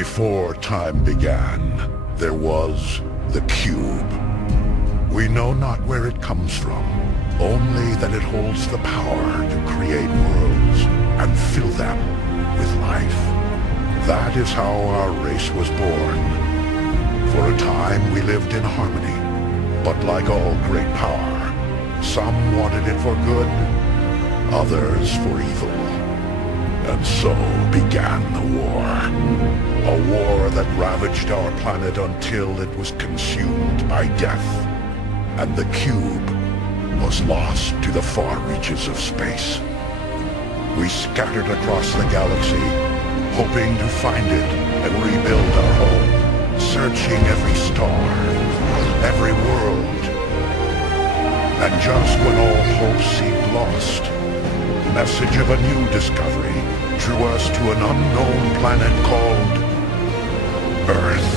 Before time began, there was the Cube. We know not where it comes from, only that it holds the power to create worlds and fill them with life. That is how our race was born. For a time we lived in harmony, but like all great power, some wanted it for good, others for evil. And so began the war. A war that ravaged our planet until it was consumed by death. And the Cube was lost to the far reaches of space. We scattered across the galaxy, hoping to find it and rebuild our home, searching every star, every world. And just when all hope seemed lost, message of a new discovery drew us to an unknown planet called Earth.